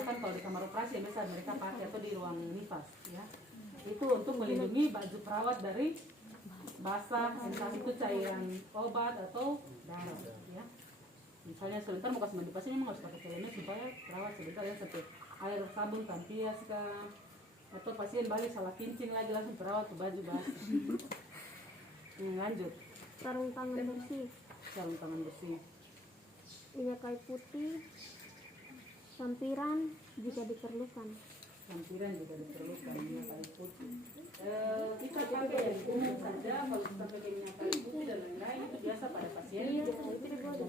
misalkan kalau di kamar operasi yang biasa mereka pakai atau di ruang nifas ya. Itu untuk melindungi baju perawat dari basah, entah itu cairan obat atau darah ya. Misalnya sebentar mau kasih mandi pasien memang harus pakai cairannya supaya perawat sebentar ya sampai air sabun tampias kah, atau pasien balik salah kincing lagi langsung perawat ke baju basah. Lanjut. Sarung tangan bersih, Sarung tangan bersih, minyak kayu putih, sampiran jika diperlukan. sampiran juga diperlukan, minyak kayu putih. Kita pakai yang umum saja, kalau kita pakai minyak kayu putih dan lain-lain itu biasa pada pasien,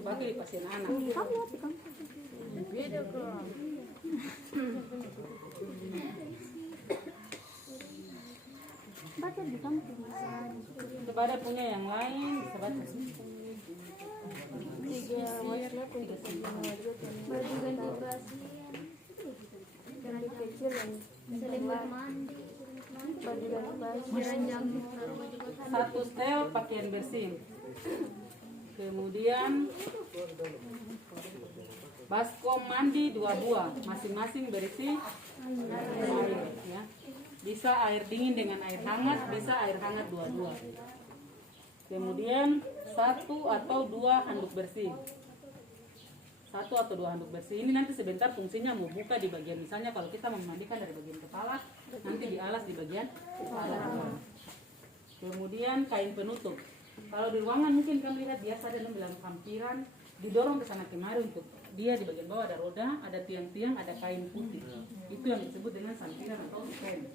pakai di pasien anak. Beda kok. Baca di kampung. Coba ada punya yang lain, bisa baca. Baju ganti pasien. Ganti kecil yang selimut mandi. Baju ganti pasien. Satu setel pakaian bersih. Kemudian baskom mandi 2 buah, masing-masing berisi air ya. Bisa air dingin dengan air hangat, bisa air hangat dua-dua. Kemudian 1 atau 2 handuk bersih. 1 atau 2 handuk bersih. Ini nanti sebentar fungsinya mau buka di bagian, misalnya kalau kita memandikan dari bagian kepala, nanti dialas di bagian kepala. Kemudian kain penutup. Kalau di ruangan mungkin kamu lihat biasa ada yang bilang sampiran, didorong ke sana kemari untuk dia di bagian bawah ada roda, ada tiang-tiang, ada kain putih. Itu yang disebut dengan sampiran atau strand.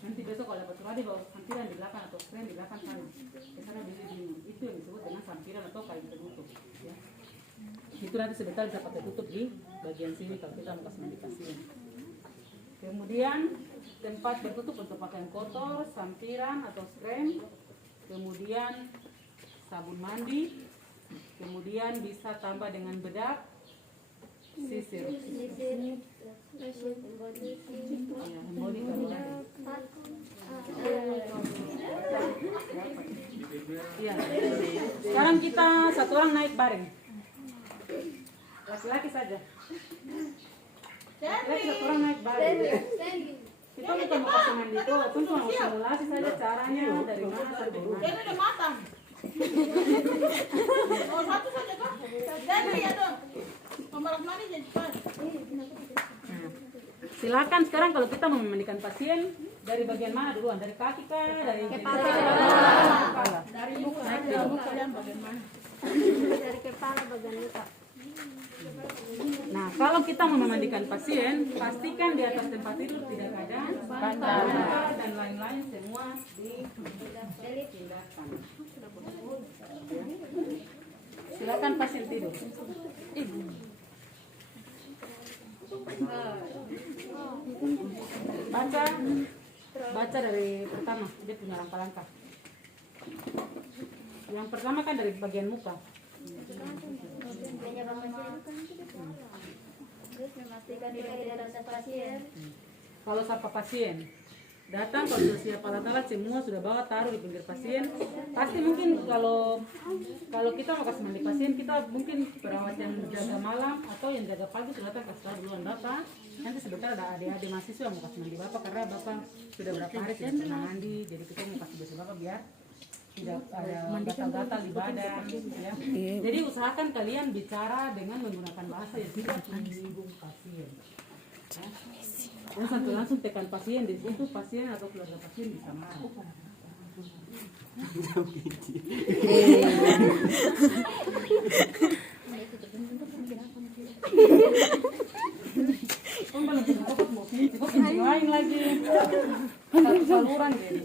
Nanti besok kalau dapat surat di bawah sampiran di belakang atau strand di belakang sana. Di sana bisa bingung. Itu yang disebut dengan sampiran atau kain penutup. Ya. Itu nanti sebentar bisa pakai tutup di bagian sini kalau kita mau kasih mandi pasien. Kemudian tempat bertutup untuk pakaian kotor, sampiran atau strand. Kemudian sabun mandi. Kemudian bisa tambah dengan bedak, sisir. Ya, emboli kalau ada. Ya. Sekarang kita satu orang naik bareng. Laki-laki saja. Laki-laki satu orang naik bareng. Kita bukan mau kasih mandi itu, itu cuma mau simulasi saja caranya dari mana sampai mana. Dia udah matang. Oh, satu saja kan? Jadi ya dong. Pembalap mandi jadi pas. Silakan sekarang kalau kita mau memandikan pasien dari bagian mana duluan? Dari kaki kah? Dari Kepala. kepala. Dari muka, Naik dari dulu. muka dan bagaimana? Dari kepala bagian muka. Nah, kalau kita mau memandikan pasien, pastikan di atas tempat tidur tidak ada bantal dan lain-lain, semua dipindahkan. Ya. Silakan pasien tidur. Baca dari pertama, dia punya langkah-langkah. Yang pertama kan dari bagian muka. Terus memastikan tidak ada pasien. Kalau sapa pasien datang, kalau sudah siap alat-alat semua sudah bawa taruh di pinggir pasien, pasti mungkin kalau kita mau kasih mandi pasien, kita mungkin perawat yang jaga malam atau yang jaga pagi sudah datang kasih tahu duluan bapak. Nanti sebentar ada adik-adik mahasiswa mau kasih mandi bapak karena bapak sudah berapa hari tidak pernah mandi, jadi kita mau kasih biasa bapak biar tidak ada gatal-gatal di badan ya. Jadi usahakan kalian bicara dengan menggunakan bahasa yang tidak menyinggung pasien ya. Dan sampai langsung tekan pasien, di situ pasien atau keluarga pasien bisa marah. Kan kalau kita dapat mau pinjam lain lagi satu saluran jadi.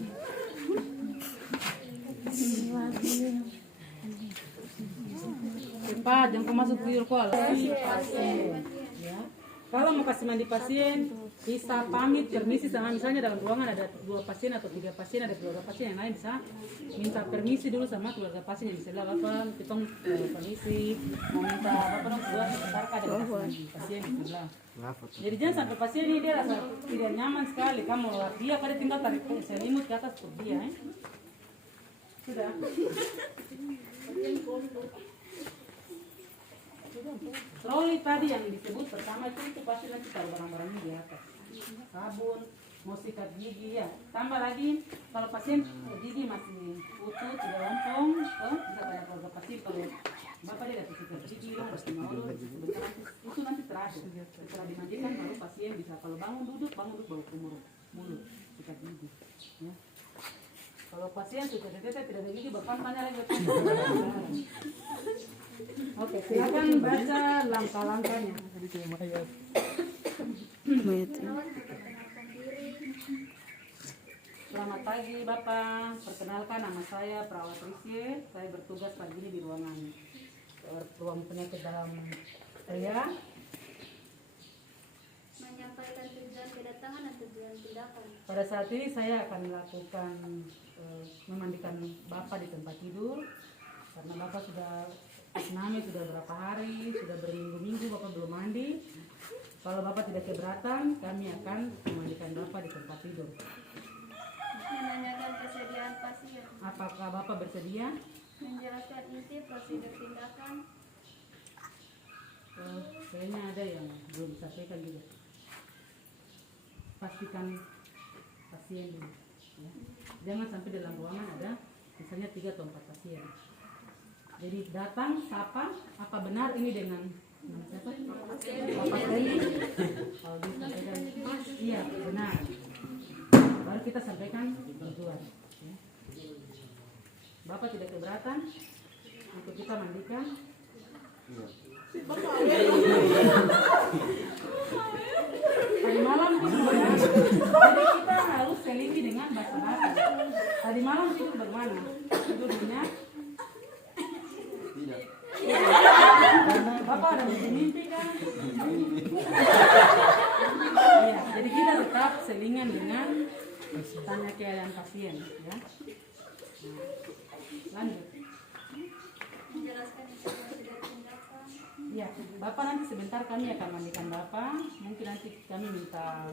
Cepat, jangan masuk tidur kok. Pasien. Ya. Kalau mau kasih mandi pasien, bisa pamit permisi sama, misalnya dalam ruangan ada 2 pasien atau 3 pasien, ada keluarga pasien yang lain, bisa minta permisi dulu sama keluarga pasien yang misalnya bapak kita permisi mau minta bapak dong keluar sebentar ada kasih mandi pasien di sebelah. Jadi jangan sampai pasien ini dia rasa tidak nyaman sekali, kamu lewat dia pada tinggal tarik selimut ke atas untuk dia sudah. Troli tadi yang disebut pertama itu pasti nanti taruh barang-barangnya di atas. Sabun, mau sikat gigi ya. Tambah lagi kalau pasien gigi masih utuh, tidak lompong, bisa tanya keluarga pasien kalau bapak dia dapat sikat gigi, harus dimaulur, sebentar itu nanti terakhir. Setelah dimandikan baru pasien bisa kalau bangun duduk baru ke mulut sikat gigi. Ya. Kalau pasien sudah tidak ada gigi, bapak tanya lagi. Oke, silakan baca langkah-langkahnya. Selamat pagi Bapak, perkenalkan nama saya Perawat Rizky. Saya bertugas pagi ini di ruang penyakit dalam saya. Menyampaikan tujuan kedatangan dan tujuan tindakan. Pada saat ini saya akan melakukan memandikan Bapak di tempat tidur karena Bapak sudah tsunami sudah berapa hari, sudah berminggu-minggu Bapak belum mandi. Kalau Bapak tidak keberatan, kami akan memandikan Bapak di tempat tidur. Menanyakan persediaan pasien. Apakah Bapak bersedia? Menjelaskan inti prosedur tindakan. Kayaknya ada yang belum disampaikan juga. Pastikan pasien dulu. Ya. Jangan sampai dalam ruangan ada misalnya 3 atau 4 pasien. Jadi datang, sapa, apa benar ini dengan nama siapa? Bapak Reni. Kalau disampaikan, iya benar. Baru kita sampaikan tujuan. Ya. Bapak tidak keberatan untuk kita mandikan. Tadi malam tidur bagaimana? Jadi kita harus selingi dengan basa-basi. Tadi malam tidur bagaimana? Tidur nyenyak? Tidak. Bapak ada mimpi kan? Iya, jadi kita tetap selingan dengan tanya keadaan pasien, ya. Lanjut. Menjelaskan inti prosedur tindakan. Ya, Bapak nanti sebentar kami akan mandikan Bapak. Mungkin nanti kami minta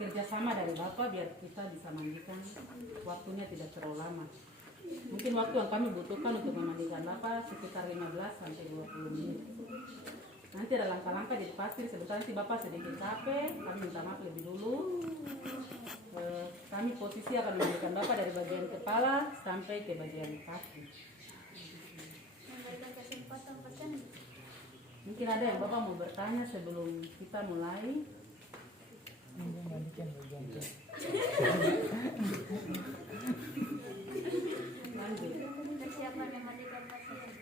kerjasama dari Bapak biar kita bisa mandikan. Waktunya tidak terlalu lama. Mungkin waktu yang kami butuhkan untuk memandikan Bapak sekitar 15 sampai 20 menit. Nanti ada langkah-langkah di pasir. Sebentar nanti Bapak sedikit capek. Kami minta maaf lebih dulu. Kami posisi akan memandikan Bapak dari bagian kepala sampai ke bagian kaki. Memberikan kesempatan pasien. Mungkin ada yang Bapak mau bertanya sebelum kita mulai. Lanjut. Persiapan memandikan pasien.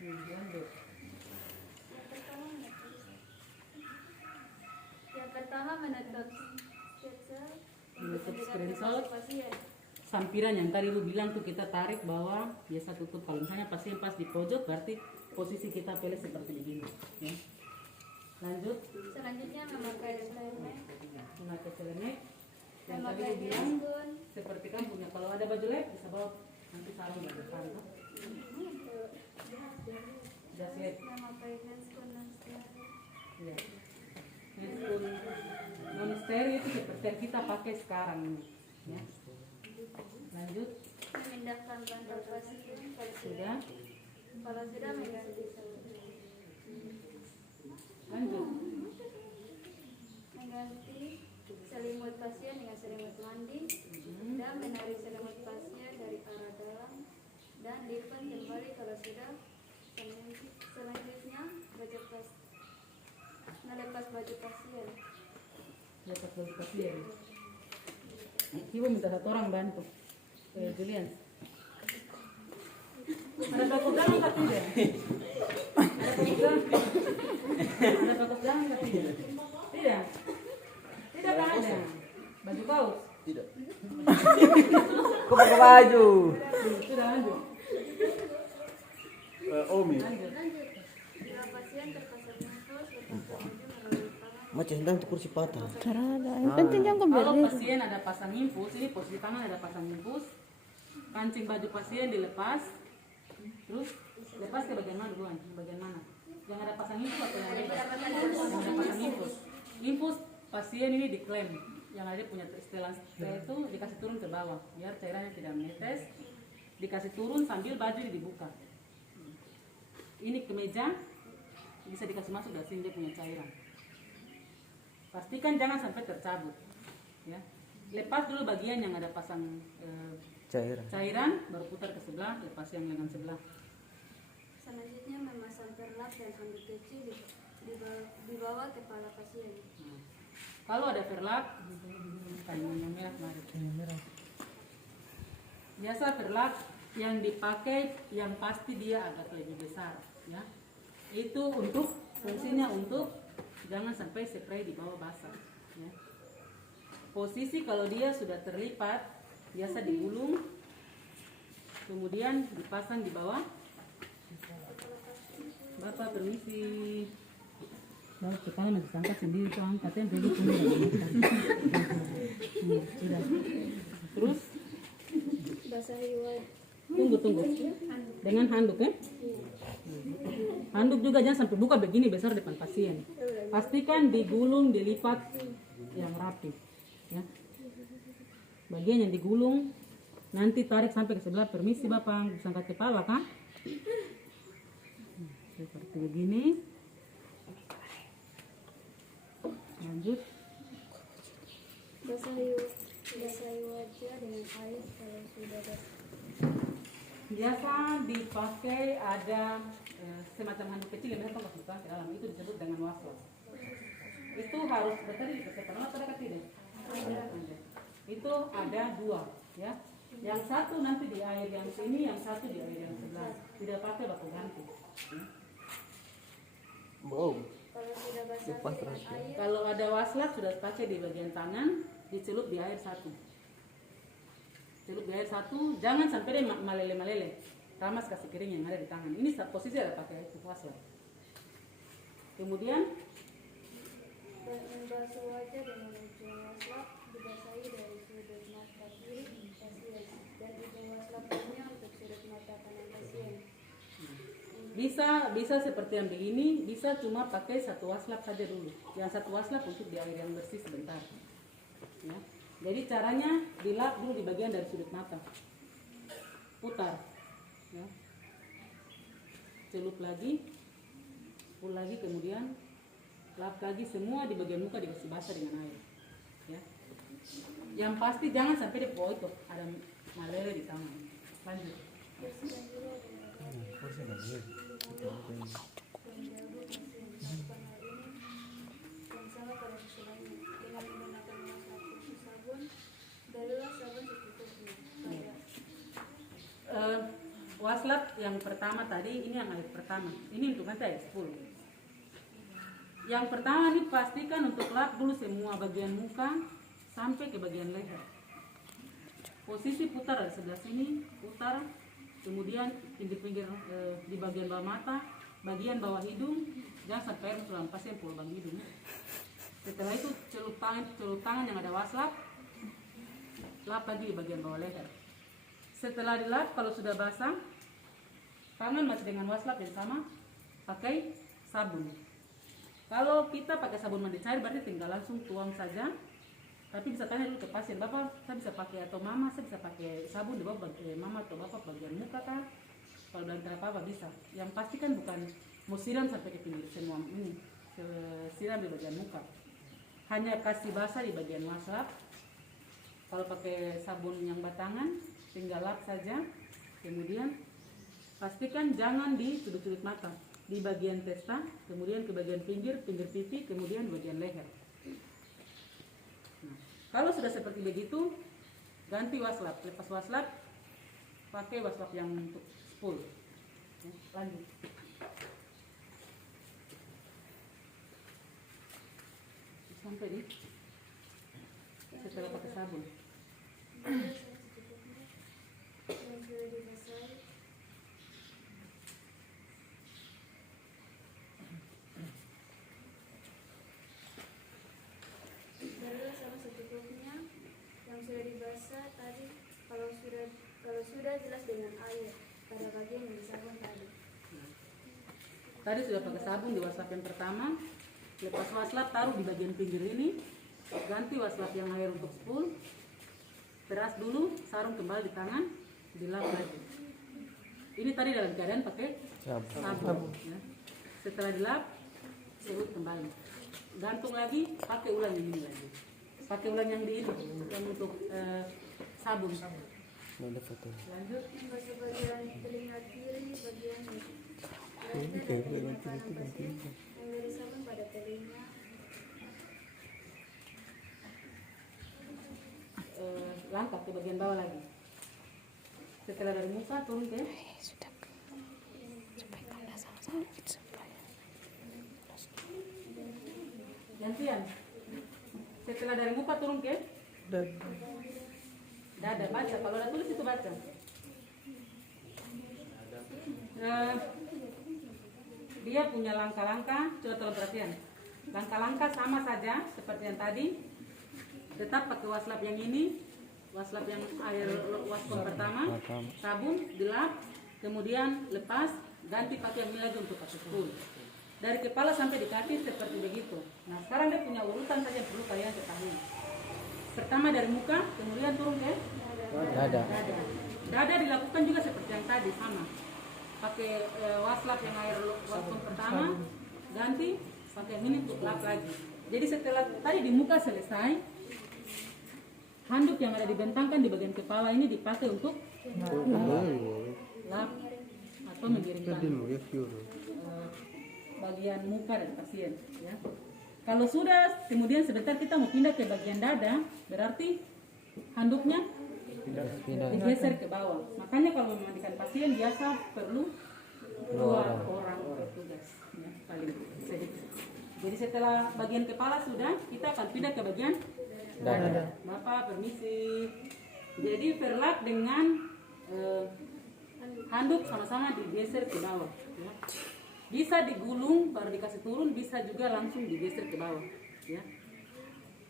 Lanjut. Yang pertama menutup sketsa Menutup dengan screenshot. pasien. Sampiran yang tadi lu bilang tuh kita tarik bawah, biasa tutup. Kalau misalnya pasien pas di pojok berarti posisi kita pilih seperti begini. Ya. Lanjut. Selanjutnya memakai helmet, Memakai celemek. Yang tadi memakai lu bilang gaun, seperti kamu punya. Kalau ada baju lab bisa bawa nanti sarung di depan. Tuh. Just lihat. memakai handphone dan steril. Ya. Handphone non steril itu seperti yang kita pakai sekarang ini. Ya. Lanjut. Memindahkan bantal pasien kalau sudah mengganti Lanjut. mengganti selimut pasien dengan selimut mandi dan menarik selimut pasien dari arah dalam dan lipat kembali kalau sudah. Selanjutnya melepas baju pasien. Lepas baju pasien. Ibu minta satu orang bantu. Julian. Ada paku dalam atau tidak? Ada paku dalam? Ada paku dalam atau tidak? Tidak. Tidak kan ada. Baju kaos? Tidak. Kok pakai baju? Sudah lanjut. Omi. Lanjut. Bila pasien terpasang infus berpasang baju melalui tangan. Macam sedang tu kursi patah. Yang penting jangan Kalau berdiri. pasien ada pasang infus, ini posisi tangan ada pasang infus, kancing baju pasien dilepas, terus lepas ke bagian mana duluan? Bagian mana? Yang ada pasang infus atau yang bebas? Yang ada pasang infus. Infus pasien ini diklaim, yang ada punya setelan itu dikasih turun ke bawah, biar cairannya tidak menetes, dikasih turun sambil baju dibuka. Ini kemeja, bisa dikasih masuk dari sini dia punya cairan. Pastikan jangan sampai tercabut, ya. Lepas dulu bagian yang ada pasang cairan, baru putar ke sebelah, lepas yang lengan sebelah. Selanjutnya memasang perlak dan handuk kecil di bawah kepala pasien. Nah, kalau ada perlak, kayu yang merah kemarin. Biasa perlak yang dipakai yang pasti dia agak lebih besar, ya. Itu untuk fungsinya untuk jangan sampai spray di bawah basah, ya. Posisi kalau dia sudah terlipat biasa digulung, kemudian dipasang di bawah. Bapak permisi. Bapak kepala masih angkat sendiri tuh angkatnya dulu sudah. Terus Basahi wajah. tunggu dengan handuk, ya. Handuk juga jangan sampai buka begini besar depan pasien. Pastikan digulung, dilipat yang rapi, ya. Bagian yang digulung nanti tarik sampai ke sebelah. Permisi Bapak, bisa angkat kepala kan? Seperti begini. Lanjut. Basahi wajah dengan air kalau sudah basah. Biasa dipakai ada semacam handuk kecil yang biasa masukkan ke dalam, itu disebut dengan waswas. Itu harus bertadi di kesehatan ada tidak? Ada. Itu ada dua, ya. Yang satu nanti di air yang sini, yang satu di air yang sebelah. Tidak pakai baku ganti. Wow. Kalau sudah basah dengan air, Kalau ada waslat sudah pakai di bagian tangan, dicelup di air satu. Celup di air satu, jangan sampai dia malele-malele. Ramas kasih kering yang ada di tangan. Ini posisi ada pakai waslat. Kemudian membasuh wajah dengan ujung waslap dibasahi dari sudut mata kiri pasien dan ujung waslap lainnya untuk sudut mata kanan pasien. bisa seperti yang begini, bisa cuma pakai satu waslap saja dulu. Yang satu waslap untuk di air yang bersih sebentar, ya. Jadi caranya dilap dulu di bagian dari sudut mata, putar, ya. Celup lagi, pull lagi, kemudian lap lagi semua di bagian muka dikasih basah dengan air, ya. Yang pasti jangan sampai di bawah itu ada malele di tangan. Lanjut. Waslap yang pertama tadi, ini yang air pertama. Ini untuk nanti air 10. Yang pertama nih pastikan untuk lap dulu semua bagian muka sampai ke bagian leher. Posisi putar dari sebelah sini, putar, kemudian pinggir-pinggir di bagian bawah mata, bagian bawah hidung, jangan sampai air masuk pasien lubang hidung. Setelah itu celup tangan yang ada waslap, lap lagi di bagian bawah leher. Setelah dilap, kalau sudah basah, tangan masih dengan waslap yang sama, pakai sabun. Kalau kita pakai sabun mandi cair berarti tinggal langsung tuang saja. Tapi bisa tanya dulu ke pasien, Bapak saya bisa pakai atau Mama saya bisa pakai sabun di bawah Mama atau Bapak bagian muka kan? Kalau belum apa bisa. Yang pasti kan bukan mau siram sampai ke pinggir semua ini, siram di bagian muka. Hanya kasih basah di bagian waslap. Kalau pakai sabun yang batangan, tinggal lap saja. Kemudian pastikan jangan di sudut-sudut mata, di bagian testa, kemudian ke bagian pinggir pipi, kemudian bagian leher. Nah, kalau sudah seperti begitu, ganti waslap. Lepas waslap, pakai waslap yang untuk spool. Ya, lanjut. Sampai di setelah pakai sabun. Yang sudah dibasahi, barulah sama secukupnya. Yang sudah dibasah tadi, kalau sudah jelas dengan air pada bagian yang disabun tadi. Tadi sudah pakai sabun di waslap yang pertama. Lepas waslap taruh di bagian pinggir ini, ganti waslap yang air untuk spool, peras dulu, sarung kembali di tangan, dilap lagi. Ini tadi dalam keadaan pakai sabun, ya. Setelah dilap, Serut kembali. Gantung lagi, pakai ulang yang ini lagi. Pakai ulang yang di ini, yang untuk sabun. Ada foto. Lanjut. Basuh bagian telinga kiri, bagian kanan pasien memberi sabun pada telinga. Langkah ke bagian bawah lagi. Setelah dari muka turun ke gantian. Setelah dari muka turun ke dada, baca. Kalau ada tulis itu baca. Dia punya langkah-langkah, coba tolong perhatian. Langkah-langkah sama saja seperti yang tadi. Tetap pakai waslap yang ini, waslap yang air waskom pertama, sabun, dilap, kemudian lepas, ganti pakai yang ini lagi untuk pakai full. Dari kepala sampai di kaki seperti begitu. Nah sekarang dia punya urutan saja perlu kalian ketahui. Pertama dari muka, kemudian turun ke Dada. Dada dilakukan juga seperti yang tadi, sama. Pakai waslap yang air waskom pertama, ganti pakai yang ini untuk lap lagi. Jadi setelah tadi di muka selesai, handuk yang ada dibentangkan di bagian kepala ini dipakai untuk lap atau menggiringkan bagian muka dari pasien. Ya. Kalau sudah, kemudian sebentar kita mau pindah ke bagian dada, berarti handuknya digeser ke bawah. Makanya kalau memandikan pasien biasa perlu dua orang bertugas, ya, paling sedikit. Jadi setelah bagian kepala sudah, kita akan pindah ke bagian dada. Bapak permisi. Jadi perlap dengan handuk sama-sama digeser ke bawah. Ya. Bisa digulung baru dikasih turun, bisa juga langsung digeser ke bawah. Ya.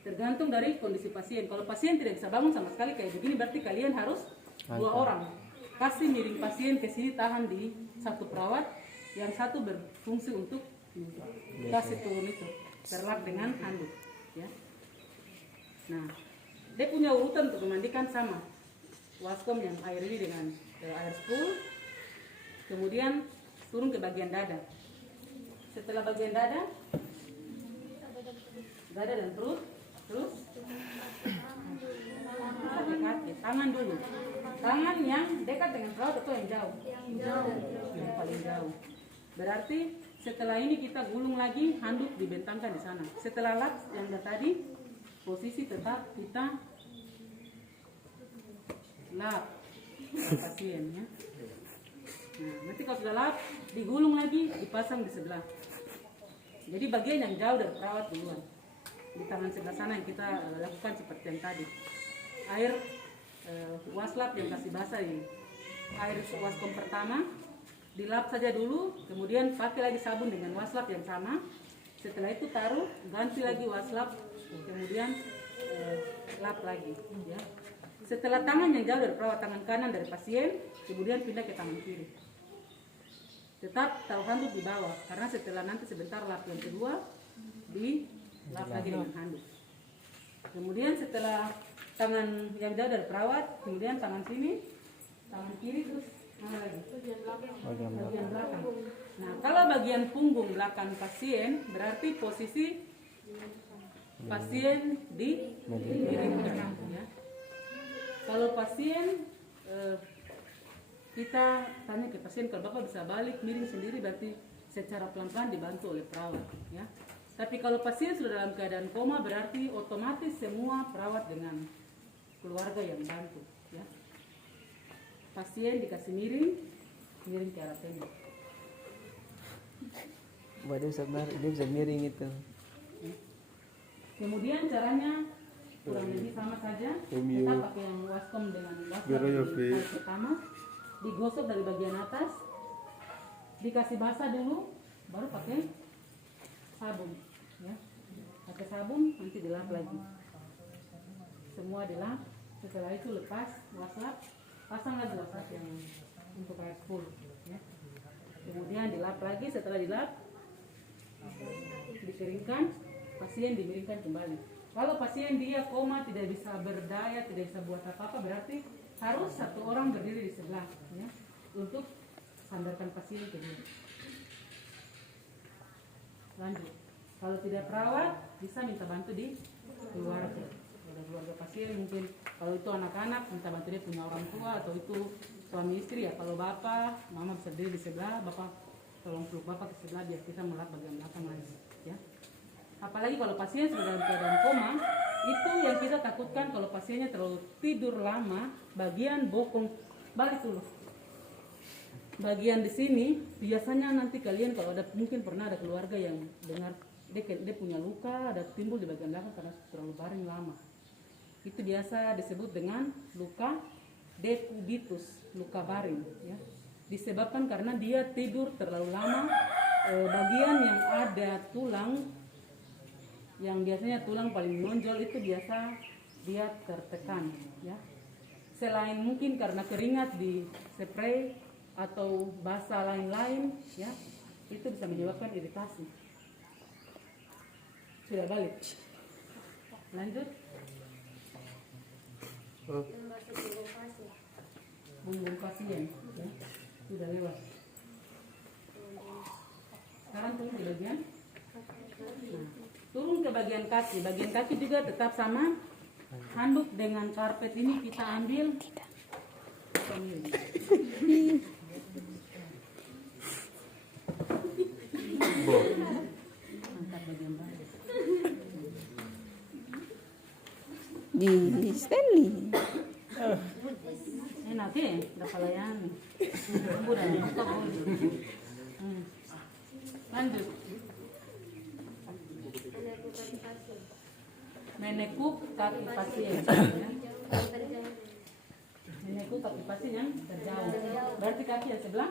Tergantung dari kondisi pasien. Kalau pasien tidak bisa bangun sama sekali kayak begini, berarti kalian harus dua orang. Kasih miring pasien ke sini, tahan di satu perawat, yang satu berfungsi untuk kasih turun itu. Perlap dengan handuk. Ya. Nah, dia punya urutan untuk memandikan sama. Waskom yang air ini dengan air spool, kemudian turun ke bagian dada. Setelah bagian dada dan perut, terus pakai kaki, tangan dulu. Tangan yang dekat dengan perawat atau yang jauh? Yang paling jauh. Berarti setelah ini kita gulung lagi, handuk dibentangkan di sana. Setelah lap yang tadi, posisi tetap kita lap pasien, ya. Nah, nanti kalau sudah lap, digulung lagi, dipasang di sebelah. Jadi bagian yang jauh dari perawat duluan. Di tangan sebelah sana yang kita lakukan seperti yang tadi. Air waslap yang kasih basah ini. Air waskom pertama, dilap saja dulu, kemudian pakai lagi sabun dengan waslap yang sama. Setelah itu taruh, ganti lagi waslap, kemudian lap lagi. Ya. Setelah tangan yang jauh dari perawat, tangan kanan dari pasien, kemudian pindah ke tangan kiri. Tetap taruh handuk di bawah, karena setelah nanti sebentar lap yang kedua, dilap lagi dengan handuk. Kemudian setelah tangan yang jauh dari perawat, kemudian tangan sini, tangan kiri, terus mana lagi? Bagian belakang. Nah, kalau bagian punggung belakang pasien, berarti posisi pasien dimiringkan. Ya. Kalau pasien kita tanya ke pasien, kalau bapak bisa balik miring sendiri, berarti secara pelan-pelan dibantu oleh perawat. Ya. Tapi kalau pasien sudah dalam keadaan koma, berarti otomatis semua perawat dengan keluarga yang bantu. Ya. Pasien dikasih miring ke arah tembok. Dia bisa miring itu. Kemudian caranya kurang lebih sama saja. Kita pakai yang waskom dengan waslap di pertama, digosok dari bagian atas, dikasih basah dulu, baru pakai sabun. Ya. Pakai sabun, nanti dilap lagi. Semua dilap. Setelah itu lepas waslap, pasang lagi waslap yang untuk air full. Ya. Kemudian dilap lagi. Setelah dilap, dikeringkan, pasien dimiringkan kembali. Kalau pasien dia koma, tidak bisa berdaya, tidak bisa buat apa-apa, berarti harus satu orang berdiri di sebelah, ya, untuk sandarkan pasien ke dia. Lanjut. Kalau tidak perawat, bisa minta bantu di keluarga. Ada keluarga pasien mungkin kalau itu anak-anak minta bantu dia punya orang tua atau itu suami istri ya. Kalau bapak, mama bisa berdiri di sebelah, bapak tolong peluk bapak ke sebelah biar kita melap bagian belakang lagi. Ya. Apalagi kalau pasien sudah dalam keadaan koma, itu yang kita takutkan kalau pasiennya terlalu tidur lama, bagian bokong balik dulu. Bagian di sini biasanya nanti kalian kalau ada mungkin pernah ada keluarga yang dengar dia punya luka ada timbul di bagian belakang karena terlalu baring lama. Itu biasa disebut dengan luka dekubitus, luka baring ya. Disebabkan karena dia tidur terlalu lama, bagian yang ada tulang yang biasanya tulang paling menonjol itu biasa dia tertekan ya. Selain mungkin karena keringat di spray atau basah lain-lain ya, itu bisa menyebabkan iritasi. Sudah balik. Lanjut. Termasuk punggung pasien. Punggung pasien ya. Sudah lewat. Sekarang turun di bagian. Nah, turun ke bagian kaki. Bagian kaki juga tetap sama. Handuk dengan karpet ini kita ambil. Angkat bagian bawah. Di Stanley. Enak ya, udah pelayan. Udah buka boleh. Lanjut. Menekuk kaki pasien. Menekuk kaki pasien yang terjauh. Berarti kaki yang sebelah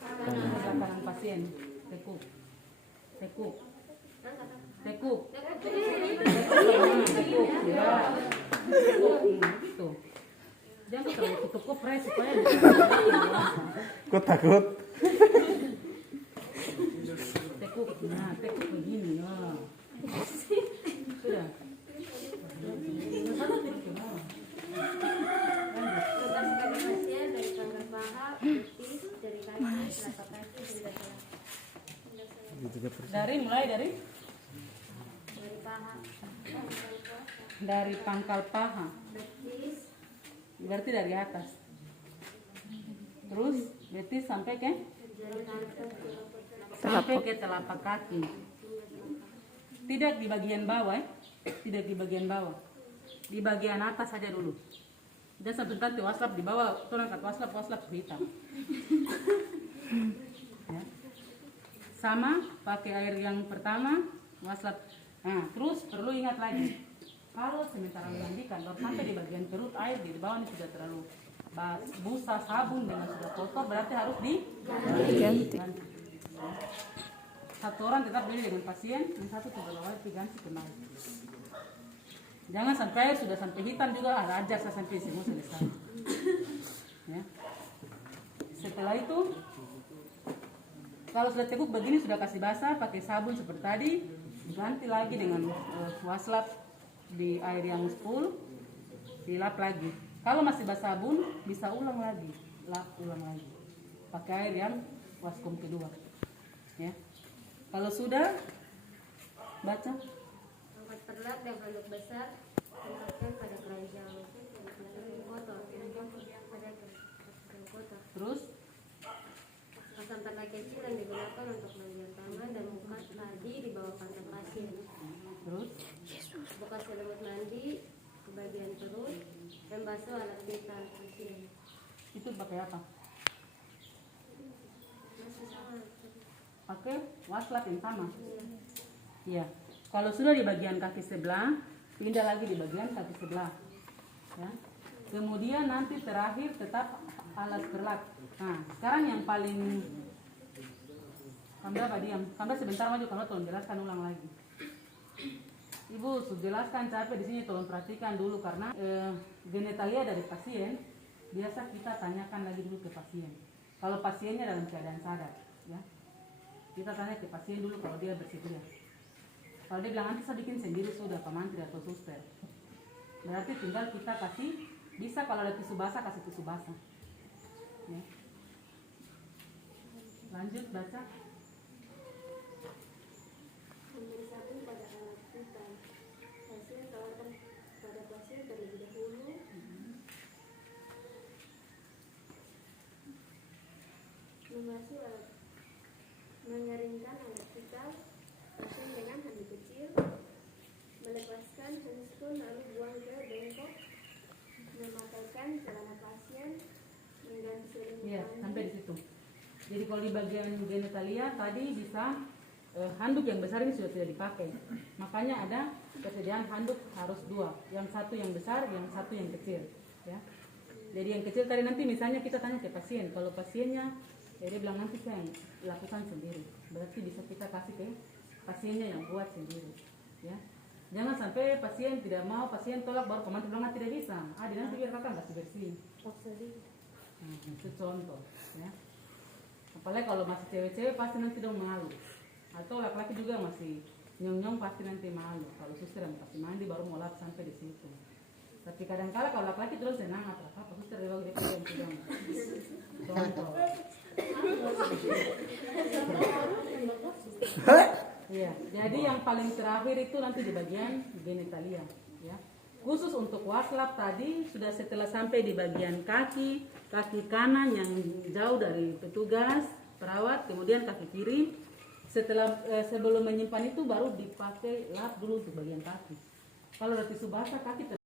kanan pasien. Tekuk. Tekuk. Tekuk. Tekuk. Ya. Tuh. Jangan terlalu tutup pres supaya Kok takut? tekuk. Nah, tekuk begini. Oh. Sudah. Satu tekuk ke bawah. Lanjut. Lepas kaki pasien dari pangkal paha, betis, dari kaki, telapak kaki, hingga Mulai dari paha, dari pangkal paha. betis, Berarti dari atas. Terus betis sampai ke telapak kaki. Tidak di bagian bawah, tidak di bagian bawah. Di bagian atas saja dulu. Dan sebentar di waslap di bawah, tuh angkat waslap hitam. Ya. Sama pakai air yang pertama, waslap. Nah, terus perlu ingat lagi. Kalau sementara memandikan, baru sampai di bagian perut air di bawah ini sudah terlalu busa sabun dengan sudah kotor, berarti harus diganti. Satu orang tetap beli dengan pasien, yang satu sudah lewat diganti kembali. Jangan sampai air sudah sampai hitam juga, ajar saya sampai semua selesai. Ya. Setelah itu, kalau sudah tekuk begini sudah kasih basah, pakai sabun seperti tadi, ganti lagi dengan waslap di air yang full, dilap lagi. Kalau masih basah sabun, bisa ulang lagi, ulang lagi, pakai air yang waskom kedua. Ya. Kalau sudah, baca. angkat perlat dan handuk besar, tempatkan pada keranjang kotor, pada kotor. Terus, Pasang tempat kecil yang digunakan untuk bagian tangan dan muka tadi di bawah pantat pasien. terus, Buka selimut mandi ke bagian perut dan basuh alat vital pasien. itu pakai apa? Masih sama. Pakai waslap yang sama. Iya. Kalau sudah di bagian kaki sebelah, pindah lagi di bagian kaki sebelah. Ya. Kemudian nanti terakhir tetap alas berlak. Nah, sekarang yang paling Kambra diam. Kambra sebentar maju, Kambra tolong jelaskan ulang lagi. Ibu sudah jelaskan capek di sini, tolong perhatikan dulu karena genetalia dari pasien biasa kita tanyakan lagi dulu ke pasien. Kalau pasiennya dalam keadaan sadar, ya. Kita tanya ke pasien dulu kalau dia bersedia. Kalau dia bilang nanti saya bikin sendiri sudah Pak Mantri atau suster. Berarti tinggal kita kasih, bisa kalau ada tisu basah kasih tisu basah. Ya. Lanjut baca. pasien terlebih dahulu. Membasuh alat, mengeringkan alat vital pasien dengan handuk kecil, melepaskan handskun lalu buang ke bengkok, memakaikan celana pasien, mengganti selimut Iya, mandi. sampai di situ. Jadi kalau di bagian genitalia tadi bisa handuk yang besar ini sudah tidak dipakai. Makanya ada persediaan handuk harus dua, yang satu yang besar, yang satu yang kecil. Ya. Jadi yang kecil tadi nanti misalnya kita tanya ke pasien, kalau pasiennya dia bilang nanti saya yang lakukan sendiri, berarti bisa kita kasih ke pasiennya yang buat sendiri. Ya. Jangan sampai pasien tidak mau, pasien tolak baru komandan bilang tidak bisa. Nanti biar kakak kasih bersih. Nah, itu contoh. Ya. Apalagi kalau masih cewek-cewek pasti nanti dong malu. Atau laki-laki juga masih nyong-nyong pasti nanti malu. Kalau suster yang kasih mandi baru mau lap sampai di situ. Tapi kadang-kala kalau laki-laki terus senang apa suster dia bagi dia pegang. Contoh. Iya, jadi yang paling terakhir itu nanti di bagian genitalia, ya. Khusus untuk waslap tadi sudah setelah sampai di bagian kaki kanan yang jauh dari petugas perawat, kemudian kaki kiri. Setelah sebelum menyimpan itu baru dipakai lap dulu untuk bagian kaki. Kalau udah tisu basah kaki